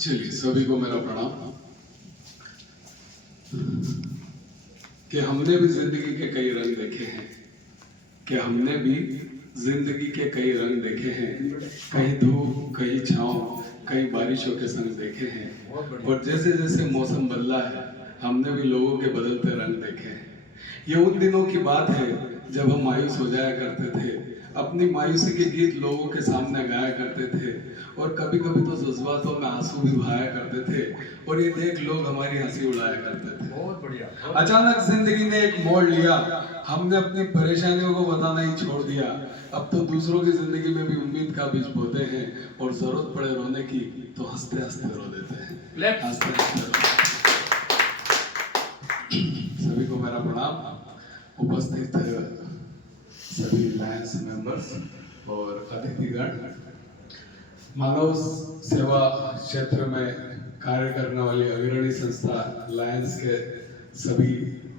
चलिए सभी को मेरा प्रणाम। कि हमने भी जिंदगी के कई रंग देखे हैं, कि हमने भी जिंदगी के कई रंग देखे हैं, कहीं धूप कहीं छाँव कहीं बारिशों के संग देखे हैं। और जैसे जैसे मौसम बदला है हमने भी लोगों के बदलते रंग देखे हैं। ये उन दिनों की बात है जब हम मायूस हो जाया करते थे, अपनी मायूसी के गीत लोगों के सामने गाया करते थे और कभी कभी तो जज्बातों में आंसू भी बहाया करते थे और ये देख लोग हमारी हंसी उड़ाया करते थे। बहुत बढ़िया। अचानक जिंदगी ने एक मोड़ लिया, हमने अपनी परेशानियों को बताना ही छोड़ दिया। अब तो दूसरों की जिंदगी में भी उम्मीद का बीज बोते हैं और जरूरत पड़े रोने की तो हंसते हंसते रो देते हैं। हंसते हंसते सभी को मेरा प्रणाम। उपस्थित सभी लायंस मेंबर्स और अतिथिगण, मानव सेवा क्षेत्र में कार्य करने वाली अग्रणी संस्था लायंस के सभी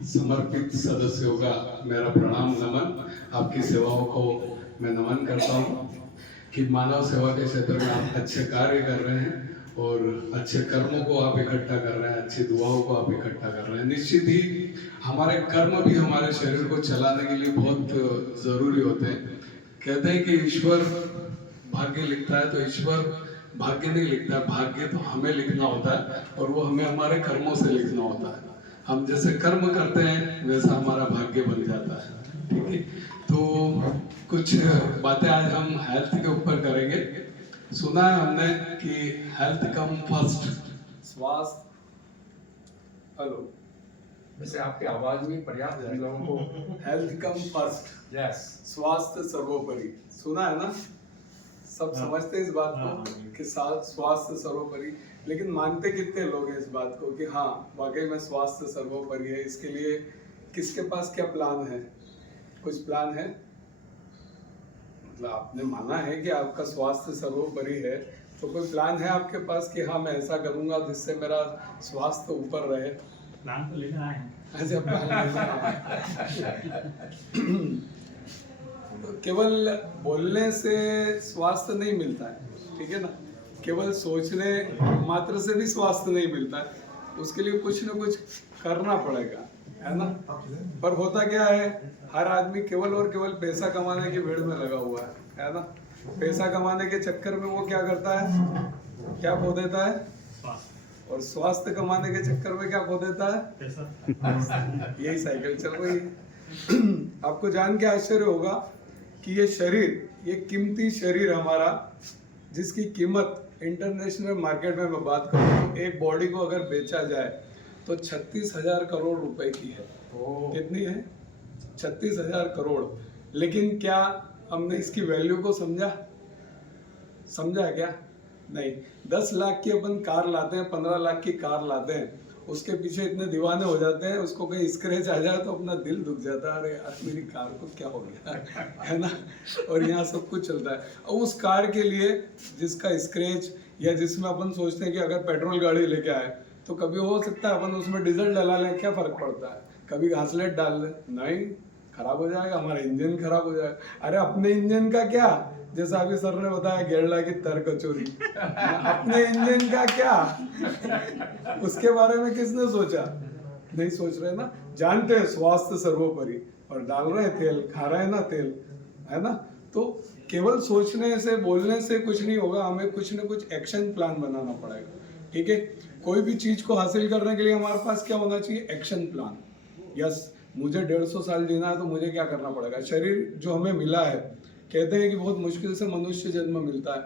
समर्पित सदस्यों का मेरा प्रणाम नमन। आपकी सेवाओं को मैं नमन करता हूँ कि मानव सेवा के क्षेत्र में आप अच्छे कार्य कर रहे हैं और अच्छे कर्मों को आप इकट्ठा कर रहे हैं, अच्छी दुआओं को आप इकट्ठा कर रहे हैं। निश्चित ही हमारे कर्म भी हमारे शरीर को चलाने के लिए बहुत जरूरी होते हैं। कहते हैं कि ईश्वर भाग्य लिखता है, तो ईश्वर भाग्य नहीं लिखता, भाग्य तो हमें लिखना होता है और वो हमें हमारे कर्मों से लिखना होता है। हम जैसे कर्म करते हैं वैसा हमारा भाग्य बन जाता है। ठीक है, तो कुछ बातें आज हम हेल्थ के ऊपर करेंगे। सुना है हमने कि हेल्थ कम फर्स्ट, स्वास्थ्य। हेलो, वैसे आपकी आवाज में पर्याप्त है लोगों को। हेल्थ कम फर्स्ट, यस, स्वास्थ्य सर्वोपरि। सुना है ना, सब समझते हैं इस बात को कि स्वास्थ्य सर्वोपरि, लेकिन मानते कितने लोग हैं इस बात को कि हाँ वाकई में स्वास्थ्य सर्वोपरि है। इसके लिए किसके पास क्या प्लान है? कुछ प्लान है? मतलब आपने माना है कि आपका स्वास्थ्य सर्वोपरि है, तो कोई प्लान है आपके पास कि हाँ मैं ऐसा करूंगा जिससे मेरा स्वास्थ्य ऊपर रहे? प्लान तो लेना है। अच्छा, प्लान लेना है। केवल बोलने से स्वास्थ्य नहीं मिलता है, ठीक है ना, केवल सोचने मात्र से भी स्वास्थ्य नहीं मिलता है, उसके लिए कुछ ना कुछ करना पड़ेगा, है ना। पर होता क्या है, हर आदमी केवल और केवल पैसा कमाने की भीड़ में लगा हुआ है ना। पैसा कमाने के चक्कर में वो क्या करता है, क्या खो देता है, और स्वास्थ्य कमाने के चक्कर में क्या खो देता है, पैसा। यही साइकिल चल रही है। आपको जान के आश्चर्य होगा कि ये शरीर, ये कीमती शरीर हमारा, जिसकी कीमत इंटरनेशनल मार्केट में मैं बात करूँ तो एक बॉडी को अगर बेचा जाए तो 36,000 करोड़ रुपए की है। कितनी है? 36,000 करोड़। लेकिन क्या हमने इसकी वैल्यू को समझा क्या? नहीं। 10 लाख की अपन कार लाते हैं, 15 लाख की कार लाते हैं, उसके पीछे इतने दीवाने हो जाते हैं, उसको कहीं स्क्रैच आ जाए तो अपना दिल दुख जाता है, अरे यार मेरी कार को क्या हो गया, है ना। और यहाँ सब कुछ चलता है, और उस कार के लिए जिसका स्क्रैच या जिसमें अपन सोचते हैं कि अगर पेट्रोल गाड़ी लेके आए तो कभी हो सकता है अपन उसमें डीजल डला लें, क्या फर्क पड़ता है, कभी घासलेट डाल लें, नहीं, खराब हो जाएगा, हमारा इंजन खराब हो जाएगा। अरे अपने इंजन का क्या, जैसा अभी सर ने बताया गेरला की तर कचोरी, अपने इंजन का क्या, उसके बारे में किसने सोचा? नहीं सोच रहे ना। जानते हैं स्वास्थ्य सर्वोपरि, और डाल रहे हैं तेल, खा रहे हैं ना तेल, है ना। तो केवल सोचने से बोलने से कुछ नहीं होगा, हमें कुछ ना कुछ एक्शन प्लान बनाना पड़ेगा, ठीक है। कोई भी चीज को हासिल करने के लिए हमारे पास क्या होना चाहिए? Action plan. यस, मुझे 150 साल जीना है तो मुझे क्या करना पड़ेगा? शरीर जो हमें मिला है, कहते हैं कि बहुत मुश्किल से मनुष्य जन्म मिलता है,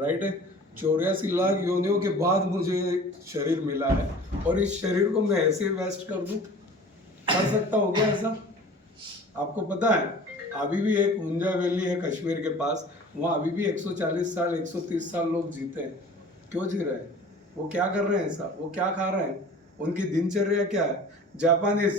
राइट है। 84 लाख योनियों के बाद मुझे शरीर मिला है, और इस शरीर को मैं ऐसे वेस्ट कर दूं? कर सकता हूँ क्या ऐसा? आपको पता है अभी भी एक हुंजा वैली है कश्मीर के पास, वहाँ अभी भी 140 साल 130 साल लोग जीते हैं। क्यों जी रहे हैं? वो क्या कर रहे हैं ऐसा? वो क्या खा रहे हैं? उनकी दिनचर्या क्या है? जापानीज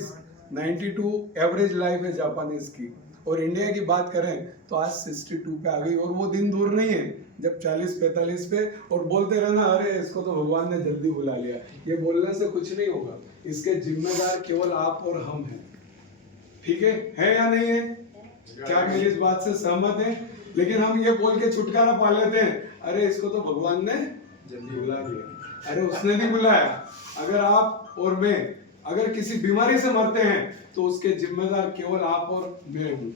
92 एवरेज लाइफ है जापानीज की, और इंडिया की बात करें तो आज 62 पे आ गई, और वो दिन दूर नहीं है जब 40-45 पे, और बोलते रहना अरे इसको तो भगवान ने जल्दी बुला लिया। ये बोलने से कुछ नहीं होगा, इसके जिम्मेदार केवल आप और हम हैं, ठीक है या नहीं है? क्या मेरी इस बात से सहमत है? लेकिन हम ये बोल के छुटकारा पा लेते हैं, अरे इसको तो भगवान ने जल्दी बुला दिया। अरे उसने नहीं बुलाया। अगर आप और मैं अगर किसी बीमारी से मरते हैं तो उसके जिम्मेदार केवल आप और मैं हूँ,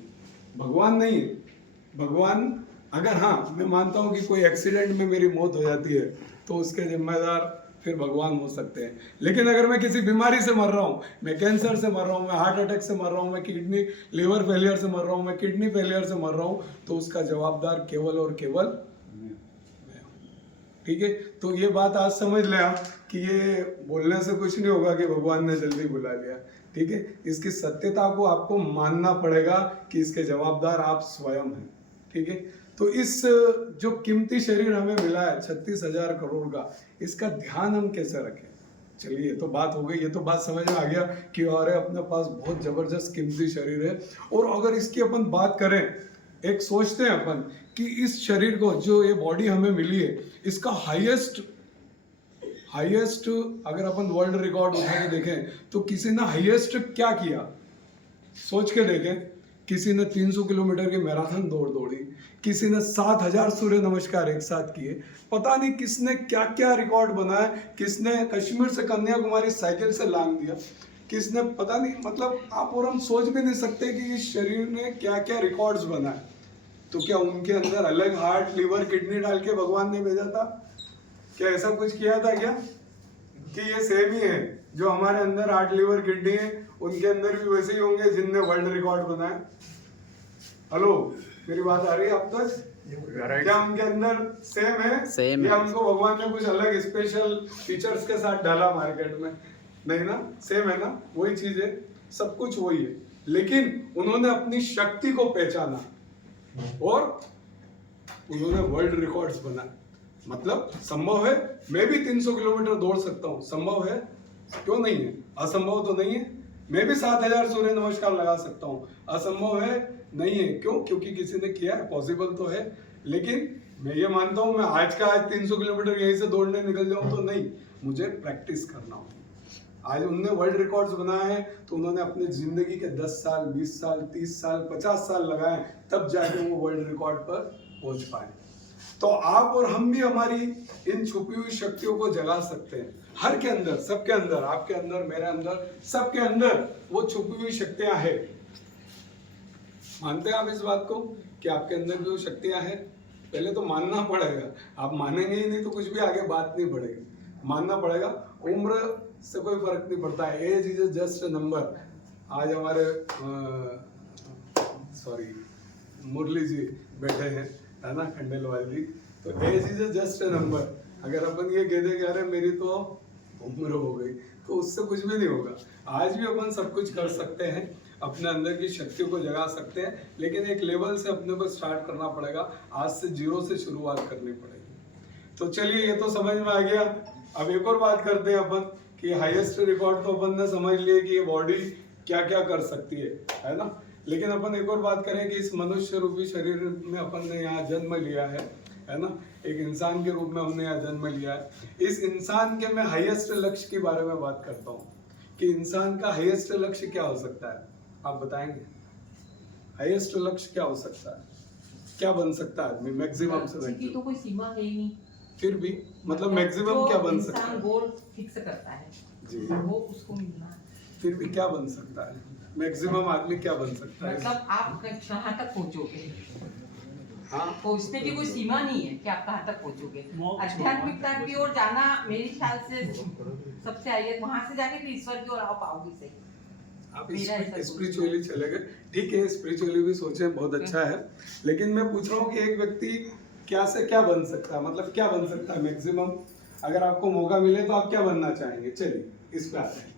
भगवान नहीं है। भगवान अगर, हाँ मैं मानता हूँ कि कोई एक्सीडेंट में मेरी मौत हो जाती है तो उसके जिम्मेदार फिर भगवान हो सकते हैं, लेकिन अगर मैं किसी बीमारी से मर रहा हूँ, मैं कैंसर से मर रहा हूँ, मैं हार्ट अटैक से मर रहा हूँ, मैं किडनी लीवर फेलियर से मर रहा हूँ, मैं किडनी फेलियर से मर रहा हूँ, तो उसका जवाबदार केवल और केवल मैं हूँ। ठीक है, तो ये बात आज समझ ले आप कि ये बोलने से कुछ नहीं होगा कि भगवान ने जल्दी बुला लिया। ठीक है, इसकी सत्यता को आपको मानना पड़ेगा कि इसके जवाबदार आप स्वयं हैं। ठीक है, तो इस जो कीमती शरीर हमें मिला है 36,000 करोड़ का, इसका ध्यान हम कैसे रखें? चलिए ये तो बात हो गई, ये तो बात समझ में आ गया कि अरे अपने पास बहुत जबरदस्त कीमती शरीर है। और अगर इसकी अपन बात करें, एक सोचते हैं अपन कि इस शरीर को, जो ये बॉडी हमें मिली है, इसका हाईएस्ट अगर अपन वर्ल्ड रिकॉर्ड उठा के देखें तो किसी ने हाईएस्ट क्या किया, सोच के देखें। किसी ने 300 किलोमीटर की मैराथन दौड़ी, किसी ने 7,000 सूर्य नमस्कार एक साथ किए, पता नहीं किसने क्या क्या रिकॉर्ड बनाया, किसने कश्मीर से कन्याकुमारी साइकिल से लांग दिया, किसने पता नहीं, मतलब आप और हम सोच भी नहीं सकते कि इस शरीर ने क्या क्या रिकॉर्ड्स बनाए। तो क्या उनके अंदर अलग हार्ट लीवर किडनी डाल के भगवान ने भेजा था? क्या ऐसा कुछ किया था क्या? कि ये सेम ही है, जो हमारे अंदर हार्ट लीवर किडनी है उनके अंदर भी वैसे ही होंगे जिनने वर्ल्ड रिकॉर्ड बनाए? हेलो, मेरी बात आ रही है अब तक? क्या उनके अंदर सेम है? सेम या है। उनको भगवान ने कुछ अलग स्पेशल फीचर्स के साथ डाला मार्केट में? नहीं ना, सेम है ना, वही चीज है, सब कुछ वही है। लेकिन उन्होंने अपनी शक्ति को पहचाना और उन्होंने वर्ल्ड रिकॉर्ड्स बनाए। मतलब संभव है, मैं भी 300 किलोमीटर दौड़ सकता हूँ, संभव है, क्यों नहीं है? असंभव तो नहीं है। मैं भी 7,000 सूर्य नमस्कार लगा सकता हूँ, असंभव है नहीं है। क्यों? क्योंकि किसी ने किया है, पॉसिबल तो है। लेकिन मैं ये मानता हूँ मैं आज का आज 300 किलोमीटर यहीं से दौड़ने निकल जाऊँ तो नहीं, मुझे प्रैक्टिस करना होगा। आज उनने वर्ल्ड रिकॉर्ड्स बनाए हैं तो उन्होंने अपने जिंदगी के 10 साल 20 साल 30 साल 50 साल लगाए, तब जाके वो वर्ल्ड रिकॉर्ड पर पहुंच पाए। तो आप और हम भी हमारी इन छुपी हुई शक्तियों को जगा सकते हैं। हर के अंदर, सबके अंदर, आपके अंदर, मेरे अंदर, सबके अंदर वो छुपी हुई शक्तियां हैं। मानते हैं आप इस बात को कि आपके अंदर भी वो शक्तियां हैं? पहले तो मानना पड़ेगा। आप मानेंगे ही नहीं तो कुछ भी आगे बात नहीं बढ़ेगी, मानना पड़ेगा। उम्र से कोई फर्क नहीं पड़ता है, एज इज जस्ट नंबर। आज हमारे मुरली जी बैठे हैं, है ना, खंडेलवाल जी, तो एज इज जस्ट नंबर। अगर अपन ये कह दे कि अरे मेरी तो उम्र हो गई, तो उससे कुछ भी नहीं होगा। आज भी अपन सब कुछ कर सकते हैं, अपने अंदर की शक्ति को जगा सकते हैं, लेकिन एक लेवल से अपने को स्टार्ट करना पड़ेगा। आज से जीरो से शुरुआत करनी पड़ेगी। तो चलिए, ये तो समझ में आ गया। अब एक और बात करते हैं अपन कि हाईएस्ट रिकॉर्ड तो अपन ने समझ लिए कि ये बॉडी क्या क्या कर सकती है ना। लेकिन अपन एक और बात करें कि इस मनुष्य रूपी शरीर में अपन ने यहाँ जन्म लिया है ना, एक इंसान के रूप में हमने यहाँ जन्म लिया है। इस इंसान के मैं हाईएस्ट लक्ष्य के बारे में बात करता हूँ कि इंसान का हाईएस्ट लक्ष्य क्या हो सकता है, आप बताएंगे? हाईएस्ट लक्ष्य क्या हो सकता है, क्या बन सकता है आदमी मैक्सिमम से? की तो कोई सीमा है ही नहीं। फिर भी मतलब मैक्सिमम क्या बन सकता है? इंसान गोल फिक्स करता है जी, वो उसको मिलना है। फिर भी क्या बन सकता है मैक्सिमम आदमी, क्या बन सकता है? मतलब आप कहाँ तक पहुँचोगे, हाँ, पहुँचने की कोई सीमा नहीं है कि आप कहाँ तक पहुँचोगे। आध्यात्मिकता की ओर जाना मेरे ख्याल से सबसे आइए, वहां से जाके फिर ईश्वर की ओर आप पाओगे। सही, आप स्पिरिचुअली चले गए, ठीक है, स्पिरिचुअली भी सोचे, बहुत अच्छा है। लेकिन मैं पूछ रहा हूँ कि एक व्यक्ति क्या से क्या बन सकता है, मतलब क्या बन सकता है मैक्सिमम? अगर आपको मौका मिले तो आप क्या बनना चाहेंगे? चलिए इस पे आते हैं।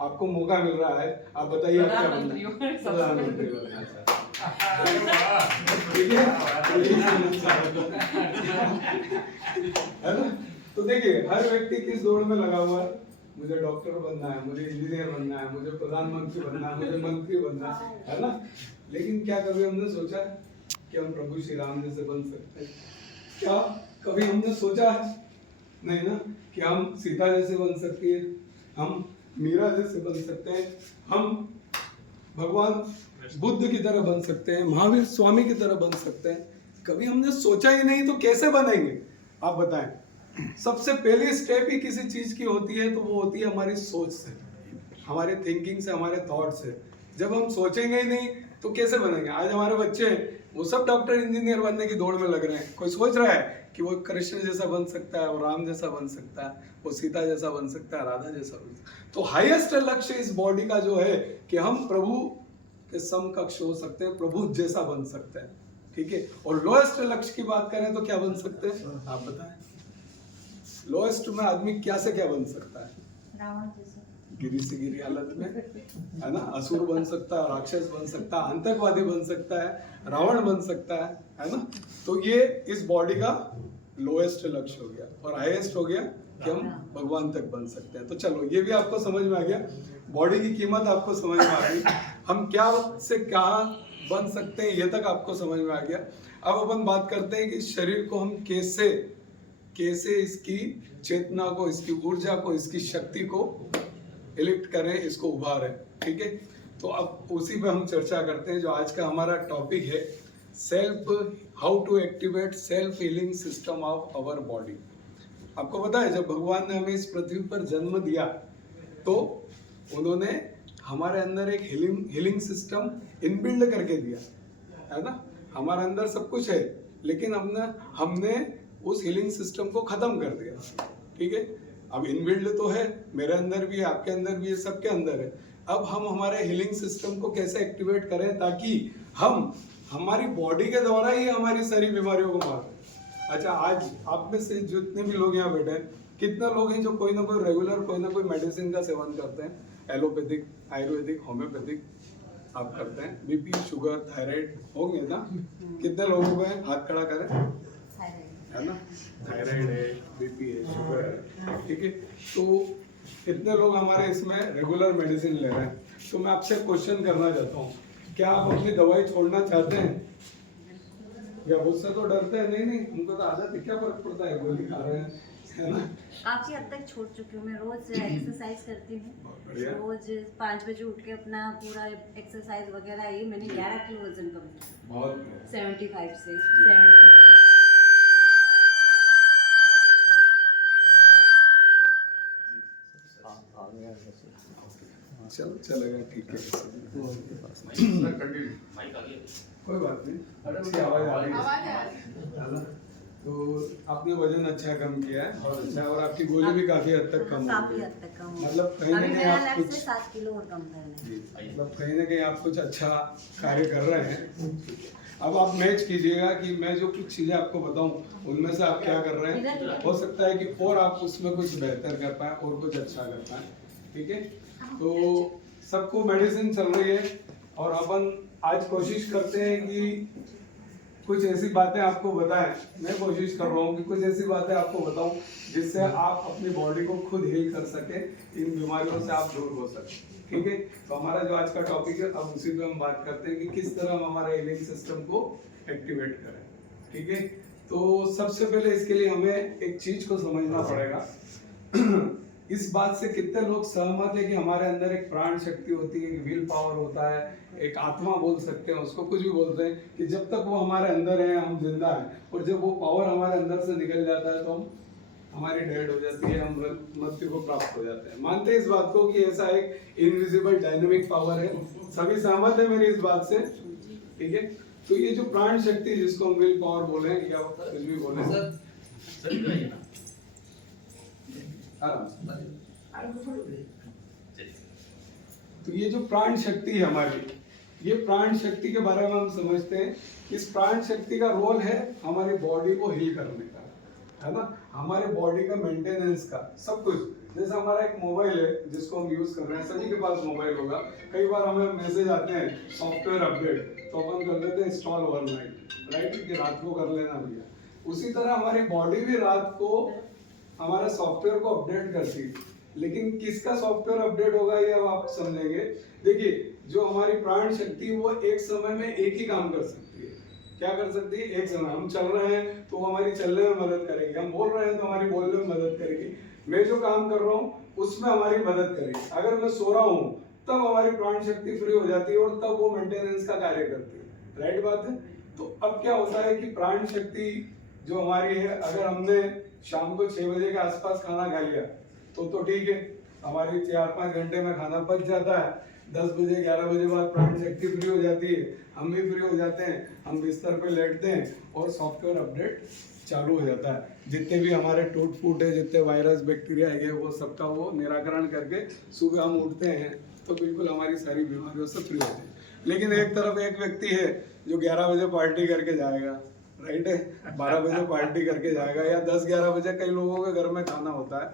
आपको मौका मिल रहा है, आप बताइए आप क्या बनना है? प्रधानमंत्री बनना चाहते हैं, ठीक है ना? तो देखिए, हर व्यक्ति किस दौड़ में लगा हुआ है? मुझे डॉक्टर बनना है, मुझे इंजीनियर बनना है, मुझे प्रधानमंत्री बनना है, मुझे मंत्री बनना है ना? लेकिन क्या कभी हमने सोचा है कि हम प्रभु श्री राम जैसे बन सकते हैं? क्या कभी हमने सोचा है? नहीं ना, कि हम सीता जैसे बन सकते हैं, हम मीरा जैसे बन सकते हैं, हम भगवान बुद्ध की तरह बन सकते हैं, महावीर स्वामी की तरह बन सकते हैं? कभी हमने सोचा ही नहीं, तो कैसे बनेंगे आप बताएं? सबसे पहली स्टेप ही किसी चीज की होती है तो वो होती है हमारी सोच से, हमारे थिंकिंग से, हमारे थॉट से। जब हम सोचेंगे ही नहीं तो कैसे बनेंगे? आज हमारे बच्चे वो सब डॉक्टर इंजीनियर बनने की दौड़ में लग रहे हैं। कोई सोच रहा है कि वो कृष्ण जैसा बन सकता है, वो राम जैसा बन सकता है, वो सीता जैसा बन सकता है, राधा जैसा बन सकता है। तो हाईएस्ट लक्ष्य इस बॉडी का जो है कि हम प्रभु के समकक्ष हो सकते हैं, प्रभु जैसा बन सकते हैं, ठीक है। और लोएस्ट लक्ष्य की बात करें तो क्या बन सकते हैं, आप बताएं? लोएस्ट में आदमी क्या से क्या बन सकता है? रावण जैसा, गिरी से गिरी हालत में, है ना, असुर बन सकता है, राक्षस बन सकता है, आतंकवादी बन सकता है, रावण बन सकता है ना। तो ये इस बॉडी का लोएस्ट लक्ष्य हो गया। और हाईएस्ट हो गया कि हम भगवान तक बन सकते हैं। तो चलो ये भी आपको समझ में आ गया, बॉडी की कीमत आपको समझ में आ गई, हम क्या से क्या बन सकते हैं ये तक आपको समझ में आ गया। अब अपन बात करते हैं कि शरीर को हम कैसे इसकी चेतना को, इसकी ऊर्जा को, इसकी शक्ति को इलेक्ट करें, इसको उभारें, ठीक है। तो अब उसी पे हम चर्चा करते हैं। जो आज का हमारा टॉपिक है how to activate self healing system of our body. आपको पता है जब भगवान ने हमें इस पृथ्वी पर जन्म दिया तो उन्होंने हमारे अंदर एक हीलिंग सिस्टम इनबिल्ड करके दिया, है ना। हमारे अंदर सब कुछ है लेकिन हमने उस हीलिंग सिस्टम को खत्म कर दिया, ठीक है। अब इनबिल्ड तो है, मेरे अंदर भी है, आपके अंदर भी है, सबके अंदर है। अब हम हमारे हीलिंग सिस्टम को कैसे एक्टिवेट करें ताकि हम हमारी बॉडी के द्वारा ही हमारी सारी बीमारियों को मार दें। अच्छा, आज आप में से जितने भी लोग यहाँ बैठे हैं, कितने लोग हैं जो कोई ना कोई रेगुलर कोई ना कोई मेडिसिन का सेवन करते हैं? एलोपैथिक, आयुर्वेदिक, होम्योपैथिक आप करते हैं? बीपी, शुगर, थायराइड होंगे ना? कितने लोगों को है? हाथ खड़ा करें, है ना। थायराइड है, बीपी है, शुगर है, ठीक है। तो कितने लोग हमारे इसमें रेगुलर मेडिसिन ले रहे हैं? तो मैं आपसे क्वेश्चन करना चाहता हूँ, क्या आप अपनी दवाई छोड़ना चाहते हैं? या उससे तो डरते हैं? नहीं, उनको तो आदत है, क्या फर्क पड़ता है, गोली खा रहे हैं, है ना। काफी हद तक छोड़ चुकी हूँ। मैं रोज एक्सरसाइज करती हूँ, रोज 5 बजे उठ के अपना पूरा एक्सरसाइज वगैरह, ये मैंने 11 किलो वजन कम किया, बहुत 75 से 76। चलो चलेगा, ठीक है, कोई बात नहीं, अच्छी आवाज आ रही है। तो आपने वजन अच्छा कम किया है और अच्छा, और आपकी गोली भी काफी हद तक कम हो गई है। मतलब कहीं ना कहीं आप कुछ 7 किलो और कम करना है। मतलब कहीं ना कहीं आप कुछ अच्छा कार्य कर रहे हैं। अब आप मैच कीजिएगा कि मैं जो कुछ चीजें आपको बताऊं उनमें से आप क्या कर रहे हैं। हो सकता है कि और आप उसमें कुछ बेहतर कर पाए और कुछ अच्छा कर पाए, ठीक है। तो सबको मेडिसिन चल रही है और अपन आज कोशिश करते हैं कि कुछ ऐसी बातें आपको बताएं। मैं कोशिश कर रहा हूँ कि कुछ ऐसी बातें आपको बताऊं जिससे आप अपनी बॉडी को खुद हील कर सके, इन बीमारियों से आप दूर हो सके, ठीक है। तो हमारा जो आज का टॉपिक है, अब उसी पे हम बात करते हैं कि किस तरह हम हमारे हीलिंग सिस्टम को एक्टिवेट करें, ठीक है। तो सबसे पहले इसके लिए हमें एक चीज को समझना पड़ेगा। इस बात से कितने लोग सहमत है कि हमारे अंदर एक प्राण शक्ति होती है, विल पावर होता है, एक आत्मा बोल सकते हैं उसको, कुछ भी बोलते हैं, कि जब तक वो हमारे अंदर है हम जिंदा हैं, और जब वो पावर हमारे अंदर से निकल जाता है तो हमारी डेड हो जाती है, हम मृत्यु को प्राप्त हो जाते हैं। मानते हैं इस बात को कि ऐसा एक इनविजिबल डायनेमिक पावर है? सभी सहमत है मेरी इस बात से, ठीक है। तो ये जो प्राण शक्ति जिसको हम विल पावर बोले या कुछ भी बोले, तो ये जो प्राण शक्ति है हमारी, ये प्राण शक्ति के बारे में हम समझते हैं। इस प्राण शक्ति का रोल है हमारी बॉडी को हील करने का, है ना, हमारे बॉडी का मेंटेनेंस का, सब कुछ। जैसे हमारा एक मोबाइल है जिसको हम यूज कर रहे हैं, सभी के पास मोबाइल होगा। कई बार हमें मैसेज आते हैं सॉफ्टवेयर अपडेट, तो अपन कर लेते हैं इंस्टॉल ओवरनाइट, राइट, कि रात को कर लेना भैया। उसी तरह हमारी बॉडी भी रात को हमारे सॉफ्टवेयर को अपडेट करती है, लेकिन किसका सॉफ्टवेयर अपडेट होगा ये अब आप समझेंगे। देखिए, जो हमारी प्राण शक्ति वो एक समय में एक ही काम कर सकती है। क्या कर सकती है? एक समय हम चल रहे हैं तो वो हमारी चलने में मदद करेगी, हम बोल रहे हैं तो हमारी बोलने में मदद करेगी, मैं जो काम कर रहा हूँ उसमें हमारी मदद करेगी। अगर मैं सो रहा हूँ तब हमारी प्राण शक्ति फ्री हो जाती है और तब वो मेंटेनेंस का कार्य करती है, राइट बात है। तो अब क्या होता है कि प्राण शक्ति जो हमारी है, अगर हमने शाम को 6 बजे के आसपास खाना खा लिया तो ठीक है, हमारी 4-5 घंटे में खाना पच जाता है। 10 बजे 11 बजे बाद प्राण शक्ति फ्री हो जाती है, हम भी फ्री हो जाते हैं, हम बिस्तर पे लेटते हैं और सॉफ्टवेयर अपडेट चालू हो जाता है। जितने भी हमारे टूट फूट है, जितने वायरस बैक्टीरिया है, वो सबका वो निराकरण करके सुबह हम उठते हैं तो बिल्कुल हमारी सारी बीमारियों से फ्री होते हैं। लेकिन एक तरफ एक व्यक्ति है जो 11 बजे पार्टी करके जाएगा, राइट है, 12 बजे पार्टी करके जाएगा, या 10-11 बजे कई लोगों के घर में खाना होता है,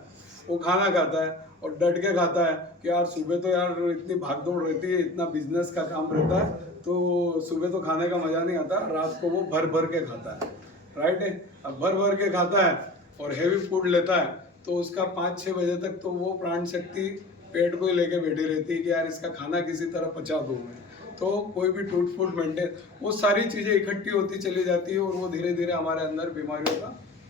वो खाना खाता है और डट के खाता है कि यार सुबह तो यार इतनी भागदौड़ रहती है, इतना बिजनेस का काम रहता है, तो सुबह तो खाने का मजा नहीं आता, रात को वो भर भर के खाता है, राइट है। अब भर भर के खाता है और हेवी फूड लेता है तो उसका 5-6 बजे तक तो वो प्राण शक्ति पेट को ही लेके बैठी रहती है कि यार इसका खाना किसी तरह पचा दूँ मैं, तो कोई भी टूट फूट मेंटेन, वो सारी चीज़ें इकट्ठी होती चली जाती है और वो धीरे धीरे हमारे अंदर बीमारियों का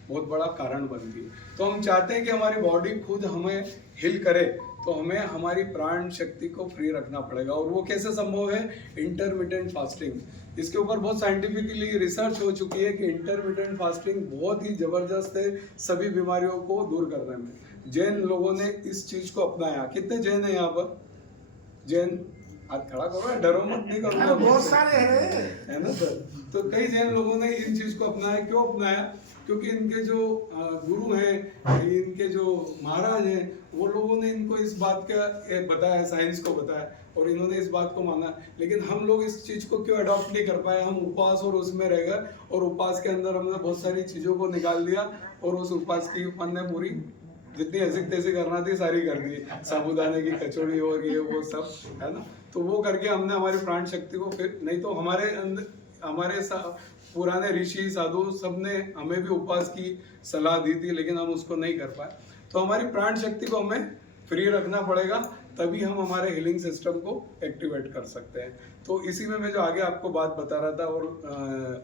बहुत बड़ा कारण बनती है। तो हम चाहते हैं कि हमारी बॉडी खुद हमें हिल करे, तो हमें हमारी प्राण शक्ति को फ्री रखना पड़ेगा। और वो कैसे संभव है? Intermittent fasting. इसके ऊपर बहुत साइंटिफिकली रिसर्च हो चुकी है कि इंटरमिटेंट फास्टिंग बहुत ही जबरदस्त है सभी बीमारियों को दूर करने में। जैन लोगों ने इस चीज को अपनाया। कितने जैन है यहाँ पर? जैन हाथ खड़ा करो, डरो मत, नहीं करो, बहुत सारे हैं, है ना सर। तो कई जैन लोगों ने इन चीज को अपनाया। क्यों अपनाया? क्योंकि इनके जो गुरु हैं, इनके जो महाराज हैं, वो लोगों ने इनको इस बात का बताया, साइंस को बताया और इन्होंने इस बात को माना। लेकिन हम लोग इस चीज को क्यों अडॉप्ट नहीं कर पाए? हम उपवास और उसमें रह गए और उपवास के अंदर हमने बहुत सारी चीजों को निकाल दिया और उस उपवास की अपन ने पूरी जितनी ऐसी तैसी करना थी सारी कर दी, साबूदाने की कचौड़ी और ये वो सब, है ना। तो वो करके हमने हमारी प्राण शक्ति को फिर, नहीं तो हमारे अंदर हमारे पुराने ऋषि साधु सब ने हमें भी उपवास की सलाह दी थी, लेकिन हम उसको नहीं कर पाए। तो हमारी प्राण शक्ति को हमें फ्री रखना पड़ेगा, तभी हम हमारे हीलिंग सिस्टम को एक्टिवेट कर सकते हैं। तो इसी में मैं जो आगे आपको बात बता रहा था और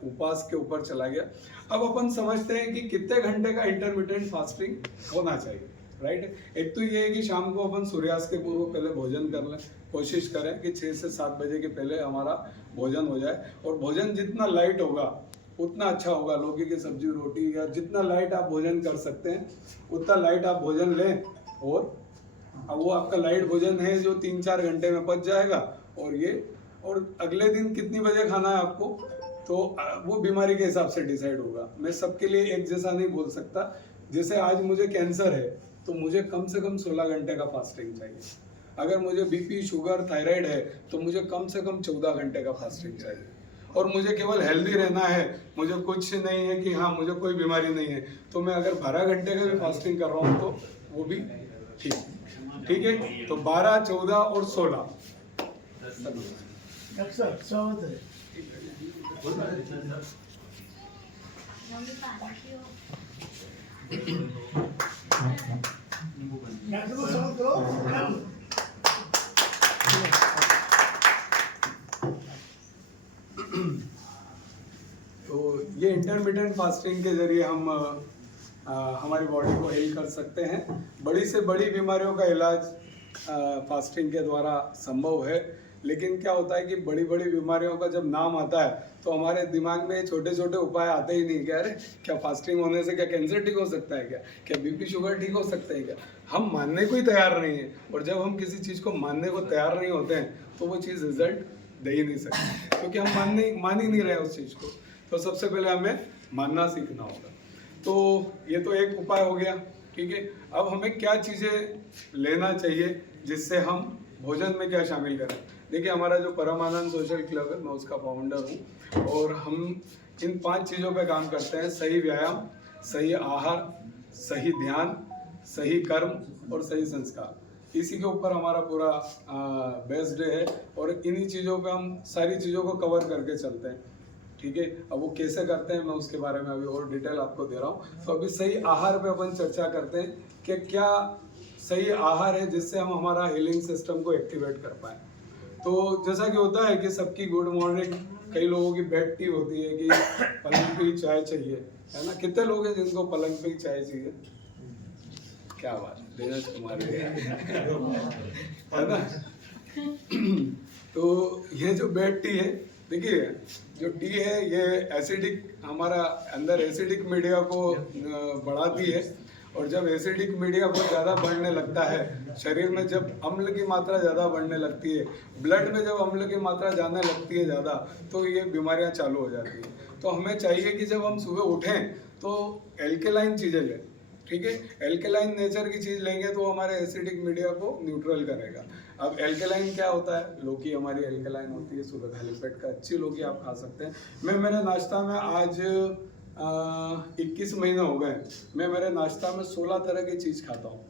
उपवास के ऊपर चला गया। अब अपन समझते हैं कि कितने घंटे का इंटरमिटेंट फास्टिंग होना चाहिए, राइट। एक तो ये है कि शाम को अपन सूर्यास्त के पूर्व पहले भोजन कर लें, कोशिश करें कि 6 से 7 बजे के पहले हमारा भोजन हो जाए। और भोजन जितना लाइट होगा उतना अच्छा होगा। लौकी की सब्जी, रोटी, या जितना लाइट आप भोजन कर सकते हैं उतना लाइट आप भोजन लें। और अब वो आपका लाइट भोजन है जो 3-4 घंटे में पच जाएगा। और अगले दिन कितनी बजे खाना है आपको, तो वो बीमारी के हिसाब से डिसाइड होगा। मैं सबके लिए एक जैसा नहीं बोल सकता। जैसे आज मुझे कैंसर है तो मुझे कम से कम 16 घंटे का फास्टिंग चाहिए। अगर मुझे बीपी, शुगर, थायराइड है तो मुझे कम से कम 14 घंटे का फास्टिंग चाहिए। और मुझे केवल हेल्दी रहना है, मुझे कुछ नहीं है कि हाँ मुझे कोई बीमारी नहीं है, तो मैं अगर 12 घंटे का भी फास्टिंग कर रहा हूँ तो वो भी ठीक है। तो 12, 14 और 16 तो ये इंटरमिटेंट फास्टिंग के जरिए हम हमारी बॉडी को हील कर सकते हैं। बड़ी से बड़ी बीमारियों का इलाज फास्टिंग के द्वारा संभव है। लेकिन क्या होता है कि बड़ी बड़ी बीमारियों का जब नाम आता है तो हमारे दिमाग में छोटे छोटे उपाय आते ही नहीं। क्या अरे क्या फास्टिंग होने से क्या कैंसर ठीक हो सकता है, क्या बीपी शुगर ठीक हो सकते हैं क्या? हम मानने को ही तैयार नहीं है। और जब हम किसी चीज़ को मानने को तैयार नहीं होते हैं तो वो चीज़ रिजल्ट दे ही नहीं सकती, क्योंकि हम मान ही नहीं रहे उस चीज़ को। तो सबसे पहले हमें मानना सीखना होगा। तो ये तो एक उपाय हो गया, ठीक है। अब हमें क्या चीज़ें लेना चाहिए जिससे हम भोजन में क्या शामिल करें? देखिए, हमारा जो परमानंद सोशल क्लब है, मैं उसका फाउंडर हूँ और हम इन 5 चीज़ों पे काम करते हैं। सही व्यायाम, सही आहार, सही ध्यान, सही कर्म और सही संस्कार। इसी के ऊपर हमारा पूरा बेस्ड है और इन्हीं चीज़ों पे हम सारी चीज़ों को कवर करके चलते हैं, ठीक है। अब वो कैसे करते हैं मैं उसके बारे में अभी और डिटेल आपको दे रहा हूँ। तो अभी सही आहार पे अपन चर्चा करते हैं कि क्या सही आहार है जिससे हम हमारा हीलिंग सिस्टम को एक्टिवेट कर पाए। तो जैसा कि होता है कि सबकी गुड मॉर्निंग, कई लोगों की बेड टी होती है कि पलंग पे ही चाय चाहिए, है ना। कितने लोग हैं जिनको पलंग पे ही चाय चाहिए? क्या बात है, धीरज कुमार है ना। तो ये जो बेड टी है देखिए जो टी है ये एसिडिक, हमारा अंदर एसिडिक मीडिया को बढ़ाती है, और जब एसिडिक मीडिया बहुत ज़्यादा बढ़ने लगता है शरीर में, जब अम्ल की मात्रा ज़्यादा बढ़ने लगती है, ब्लड में जब अम्ल की मात्रा जाने लगती है ज़्यादा, तो ये बीमारियां चालू हो जाती हैं। तो हमें चाहिए कि जब हम सुबह उठें तो एल्केलाइन चीज़ें लें, ठीक है। एल्केलाइन नेचर की चीज़ लेंगे तो हमारे एसिडिक मीडिया को न्यूट्रल करेगा। अब एल्केलाइन क्या होता है? लौकी हमारी एल्केलाइन होती है, सुबह खाली पेट का अच्छी लौकी आप खा सकते हैं। मैं मेरे नाश्ता में आज 21 महीने हो गए, मैं मेरे नाश्ता में 16 तरह की चीज़ खाता हूँ,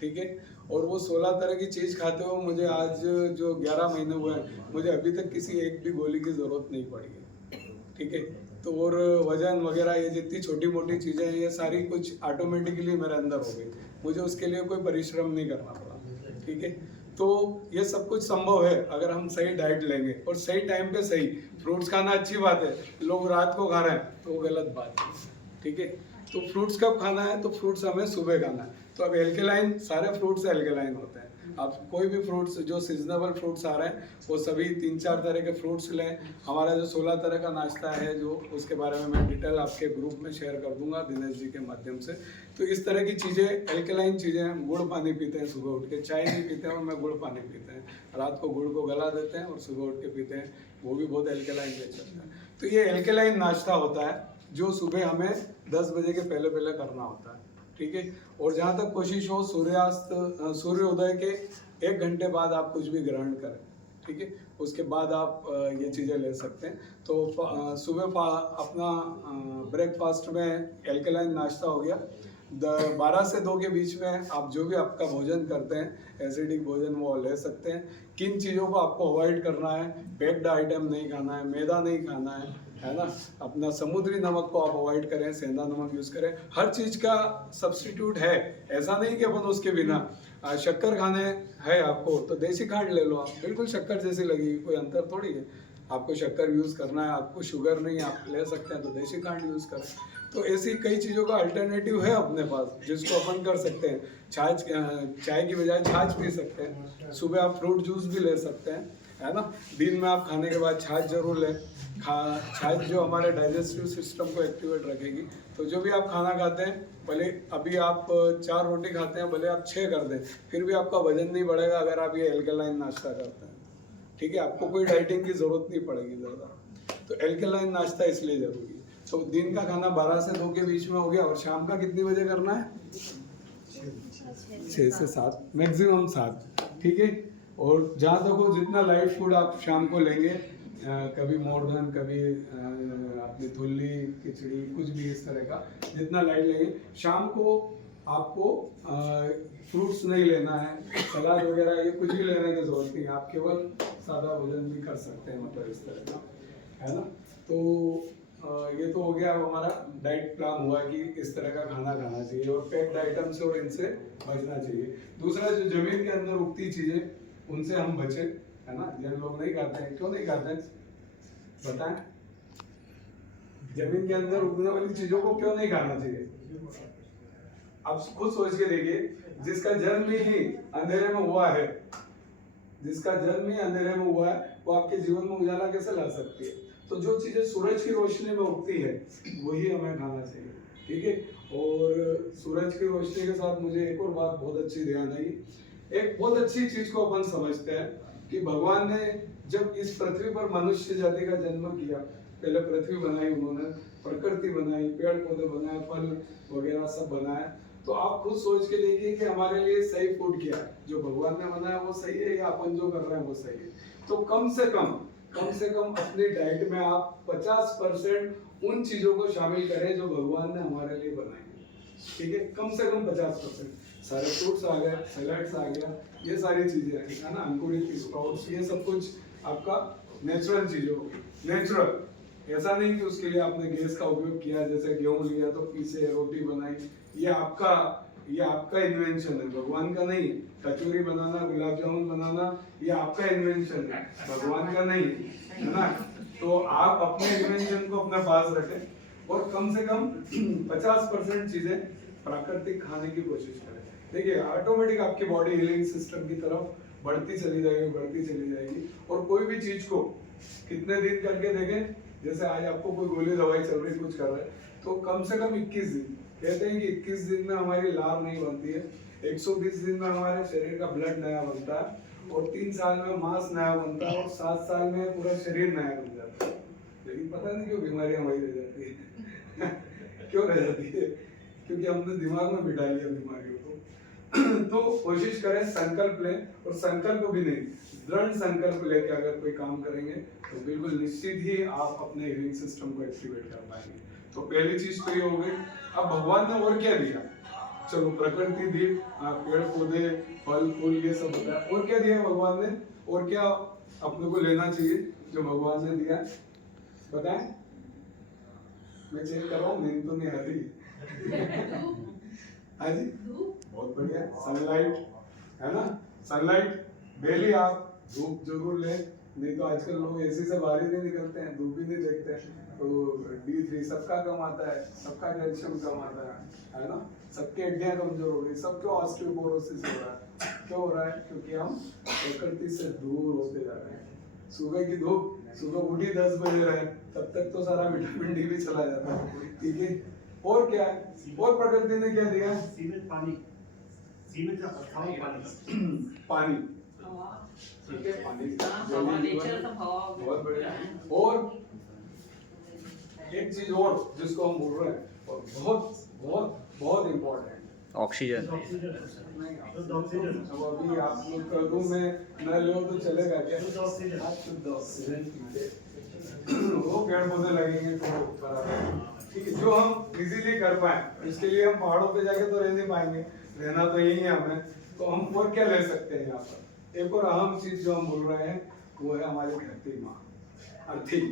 ठीक है। और वो 16 तरह की चीज़ खाते हुए मुझे आज जो 11 महीने हुए हैं, मुझे अभी तक किसी एक भी गोली की ज़रूरत नहीं पड़ी है, ठीक है। तो और वजन वगैरह ये जितनी छोटी मोटी चीज़ें हैं ये सारी कुछ ऑटोमेटिकली मेरे अंदर हो गई, मुझे उसके लिए कोई परिश्रम नहीं करना पड़ा, ठीक है। तो ये सब कुछ संभव है अगर हम सही डाइट लेंगे और सही टाइम पे सही। फ्रूट्स खाना अच्छी बात है, लोग रात को खा रहे हैं तो वो गलत बात है, ठीक है। तो फ्रूट्स कब खाना है? तो फ्रूट्स हमें सुबह खाना है। तो अब एल्केलाइन, सारे फ्रूट्स एल्केलाइन होते हैं। आप कोई भी फ्रूट्स जो सीजनेबल फ्रूट्स आ रहे हैं वो सभी 3-4 तरह के फ्रूट्स लें। हमारा जो 16 तरह का नाश्ता है जो, उसके बारे में मैं डिटेल आपके ग्रुप में शेयर कर दूंगा दिनेश जी के माध्यम से। तो इस तरह की चीज़ें, एल्केलाइन चीज़ें, हम गुड़ पानी पीते हैं सुबह उठ के, चाय नहीं पीते हैं और मैं गुड़ पानी पीते हैं, रात को गुड़ को गला देते हैं और सुबह उठ के पीते हैं, वो भी बहुत एल्केलाइन नेचर है। तो ये एल्केलाइन नाश्ता होता है जो सुबह हमें 10 बजे के पहले पहले करना होता है, ठीक है। और जहाँ तक कोशिश हो सूर्योदय के 1 घंटे बाद आप कुछ भी ग्रहण करें, ठीक है। उसके बाद आप ये चीज़ें ले सकते हैं। तो सुबह अपना ब्रेकफास्ट में एल्केलाइन नाश्ता हो गया। 12 से 2 के बीच में आप जो भी आपका भोजन करते हैं एसिडिक भोजन वो ले सकते हैं। किन चीज़ों को आपको अवॉइड करना है? पैक्ड आइटम नहीं खाना है, मैदा नहीं खाना है ना। अपना समुद्री नमक को आप अवॉइड करें, सेंधा नमक यूज़ करें। हर चीज़ का सब्स्टिट्यूट है, ऐसा नहीं कि अपन उसके बिना। शक्कर खाने है आपको तो देसी खांड ले लो आप, बिल्कुल शक्कर जैसी लगेगी, कोई अंतर थोड़ी है। आपको शक्कर यूज़ करना है, आपको शुगर नहीं, आप ले सकते हैं तो देसी खांड यूज़ करें। तो ऐसी कई चीज़ों का अल्टरनेटिव है अपने पास जिसको अपन कर सकते हैं। चाय की बजाय छाछ पी सकते हैं, सुबह आप फ्रूट जूस भी ले सकते हैं, है ना। दिन में आप खाने के बाद छाछ जरूर लें। छाछ जो हमारे डाइजेस्टिव सिस्टम को एक्टिवेट रखेगी। तो जो भी आप खाना खाते हैं, भले अभी आप 4 रोटी खाते हैं, भले आप 6 कर दें, फिर भी आपका वजन नहीं बढ़ेगा अगर आप ये एल्केलाइन नाश्ता करते हैं, ठीक है। आपको कोई डाइटिंग की ज़रूरत नहीं पड़ेगी ज़्यादा। तो एल्केलाइन नाश्ता इसलिए ज़रूरी है। तो दिन का खाना 12 से 2 के बीच में हो गया, और शाम का कितनी बजे करना है? 6 से 7, मैक्सिमम 7, ठीक है। और जहाँ तक हो जितना लाइट फूड आप शाम को लेंगे, कभी मोरधन, कभी अपनी थुल्ली, खिचड़ी, कुछ भी इस तरह का, जितना लाइट लेंगे। शाम को आपको फ्रूट्स नहीं लेना है, सलाद वगैरह ये कुछ भी लेने की जरूरत नहीं है। आप केवल सादा भोजन भी कर सकते हैं, मतलब इस तरह का, है ना। तो ये तो हो गया। अब हमारा डाइट प्लान हुआ कि इस तरह का खाना खाना चाहिए और पैक्ड आइटम से और इनसे बचना चाहिए। दूसरा, जो जमीन के अंदर उगती चीज़ें उनसे हम बचें, है ना। जिन लोग नहीं खाते हैं, क्यों नहीं खाते हैं बताएं? जमीन के अंदर उगने वाली चीज़ों को क्यों नहीं खाना चाहिए? आप खुद सोच के देखिए, जिसका जन्म ही अंधेरे में हुआ है, जिसका जन्म ही अंधेरे में हुआ है, वो आपके जीवन में उजाला कैसे ला सकती है? तो जो चीज़ें सूरज की रोशनी में उगती है वही हमें खाना चाहिए, ठीक है। और सूरज की रोशनी के साथ मुझे एक और बात बहुत अच्छी ध्यान आई। एक बहुत अच्छी चीज़ को अपन समझते हैं कि भगवान ने जब इस पृथ्वी पर मनुष्य जाति का जन्म किया, पहले पृथ्वी बनाई उन्होंने, प्रकृति बनाई, पेड़ पौधे बनाए, फल वगैरह सब बनाया। तो आप खुद सोच के देखिए कि हमारे लिए सही फूड क्या है? जो भगवान ने बनाया वो सही है या अपन जो कर रहे हैं वो सही है? तो कम से कम अपनी डाइट में आप 50% उन चीज़ों को शामिल करें जो भगवान ने हमारे लिए बनाई है, ठीक है। कम से कम 50%। सारे फ्रूट्स आ गए, सैलड्स आ गया, ये सारी चीज़ें है ना, अंकुरित स्प्राउट्स, ये सब कुछ आपका नेचुरल चीज़ों, नेचुरल। ऐसा नहीं कि उसके लिए आपने गैस का उपयोग किया, जैसे गेहूँ लिया तो पीसे रोटी बनाई, ये आपका इन्वेंशन है, भगवान का नहीं। कचौरी बनाना, गुलाब जामुन बनाना, ये आपका इन्वेंशन है, भगवान का नहीं, है ना। तो आप अपने इन्वेंशन को अपने पास रखें और कम से कम 50% चीजें प्राकृतिक खाने की कोशिश करें। देखिए ऑटोमेटिक आपकी बॉडी हीलिंग सिस्टम की तरफ बढ़ती चली जाएगी और कोई भी चीज को कितने दिन करके देखें, जैसे आज आपको कोई गोली दवाई चल रही कुछ कर रहा है तो कम से कम 21 दिन, कहते हैं कि 21 दिन में हमारी लार नहीं बनती है, 120 दिन में हमारे शरीर का ब्लड नया बनता है और 3 साल में मांस नया बनता है और 7 साल में पूरा शरीर नया बन जाता है। लेकिन पता नहीं क्यों बीमारियां वही रह जाती है क्यों रह जाती है? क्योंकि हमने दिमाग में बिठा लिया बीमारियों को। तो कोशिश करें, संकल्प लें, और संकल्प भी नहीं, दृढ़ संकल्प लेके अगर कोई काम करेंगे तो बिल्कुल निश्चित ही आप अपने हीलिंग सिस्टम को एक्टिवेट कर पाएंगे। तो पहली चीज तो ये हो गई। अब भगवान ने और क्या दिया? चलो प्रकृति दी, पेड़ पौधे फल फूल ये सब बताया, और क्या दिया भगवान ने? और क्या अपने को लेना चाहिए जो भगवान ने दिया? बताएं, मैं चेक कर रहा हूँ, नींद तो नहीं आती। हाँ जी, बहुत बढ़िया। सनलाइट है ना, सनलाइट डेली आप धूप जरूर ले, नहीं तो आजकल लोग एसी से बाहर ही नहीं निकलते हैं, धूप भी नहीं देखते हैं। तो D3 सबका कम आता है, सबका कैल्शियम कम आता है ना, सबके हड्डियां कमजोर हो गई, सबके ऑस्टियोपोरोसिस हो रहा है। क्यों हो रहा है? क्योंकि हम प्रकृति से दूर होते जा रहे हैं। सुबह की धूप, सुबह उठी 10 बजे रहे, तब तक तो सारा विटामिन डी भी चला जाता है, ठीक है। और क्या है? और प्रकृति ने क्या दिया? सीमेंट पानी, सीमेंट का पानी, पानी, ठीक है, पानी बहुत बढ़िया। और एक चीज और जिसको हम बोल रहे हैं और बहुत बहुत बहुत इम्पोर्टेंट, ऑक्सीजन। अब अभी आप लोग रूम में न लो तो चलेगा क्या? शुद्ध ऑक्सीजन, वो पेड़ पौधे लगेंगे तो बराबर, ठीक है, जो हम इजीली कर पाए। इसके लिए हम पहाड़ों पे जाके तो रह नहीं पाएंगे, रहना तो यही है हमें, तो हम और क्या ले सकते हैं यहाँ पर? एक और अहम चीज जो हम बोल रहे हैं वो है हमारी धरती माँ, अर्थिंग।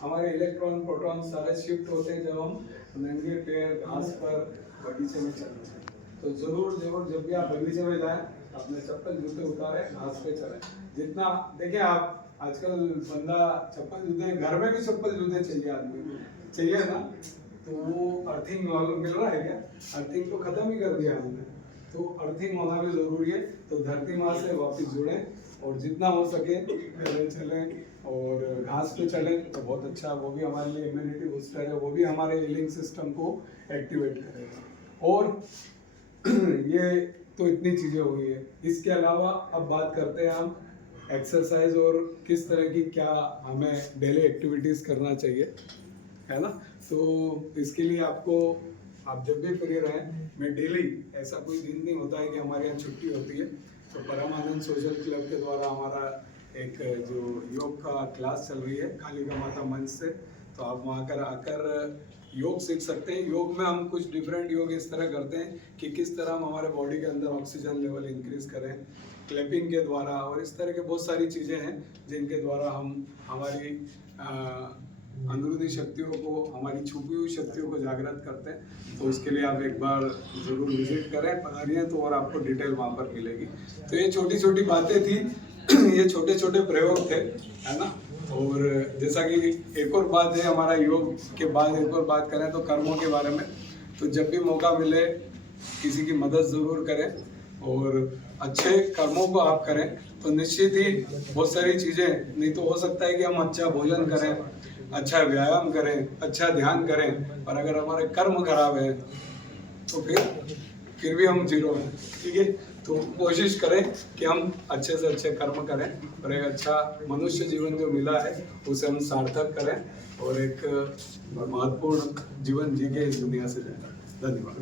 हमारे इलेक्ट्रॉन प्रोटॉन सारे शिफ्ट होते हैं जब हम नंगे पैर घास पर बगीचे में चलते हैं। तो जरूर जरूर जब भी आप बगीचे में जाएं, अपने चप्पल जूते उतारे, घास पे चलें। जितना देखिए आप आजकल बंदा चप्पल जूते, घर में भी चप्पल जूते चाहिए, आदमी को चाहिए ना, तो वो अर्थिंग मिल रहा है क्या? अर्थिंग तो खत्म ही कर दिया हमने, तो अर्थिंग होना भी जरूरी है। तो धरती माँ से वापस जुड़ें और जितना हो सके पैदल चलें और घास पे चलें तो बहुत अच्छा, वो भी हमारे लिए इम्यूनिटी बूस्टर है, वो भी हमारे हीलिंग सिस्टम को एक्टिवेट करेगा। और ये तो इतनी चीज़ें हो गई है। इसके अलावा अब बात करते हैं हम एक्सरसाइज और किस तरह की क्या हमें डेली एक्टिविटीज़ करना चाहिए, है ना। तो इसके लिए आपको, आप जब भी फ्री रहें, मैं डेली, ऐसा कोई दिन नहीं होता है कि हमारे यहाँ छुट्टी होती है, तो परमानंद सोशल क्लब के द्वारा हमारा एक जो योग का क्लास चल रही है कालिका माता मंच से, तो आप वहाँ कर आकर योग सीख सकते हैं। योग में हम कुछ डिफरेंट योग इस तरह करते हैं कि किस तरह हम हमारे बॉडी के अंदर ऑक्सीजन लेवल इंक्रीज करें, क्लैपिंग के द्वारा, और इस तरह के बहुत सारी चीज़ें हैं जिनके द्वारा हम हमारी अंदरूनी शक्तियों को, हमारी छुपी हुई शक्तियों को जागृत करते हैं। तो उसके लिए आप एक बार ज़रूर विजिट करें, पधारिए, तो और आपको डिटेल वहाँ पर मिलेगी। तो ये छोटी छोटी बातें थी, ये छोटे छोटे प्रयोग थे, है ना। और जैसा कि एक और बात है, हमारा योग के बाद एक और बात करें तो कर्मों के बारे में। तो जब भी मौका मिले किसी की मदद ज़रूर करें और अच्छे कर्मों को आप करें तो निश्चित ही बहुत सारी चीज़ें, नहीं तो हो सकता है कि हम अच्छा भोजन करें, अच्छा व्यायाम करें, अच्छा ध्यान करें, और अगर हमारे कर्म खराब है तो फिर भी हम जीरो हैं, ठीक है। तो कोशिश करें कि हम अच्छे से अच्छे कर्म करें और एक अच्छा मनुष्य जीवन जो मिला है उसे हम सार्थक करें और एक महत्वपूर्ण जीवन जी के इस दुनिया से जाएं। धन्यवाद।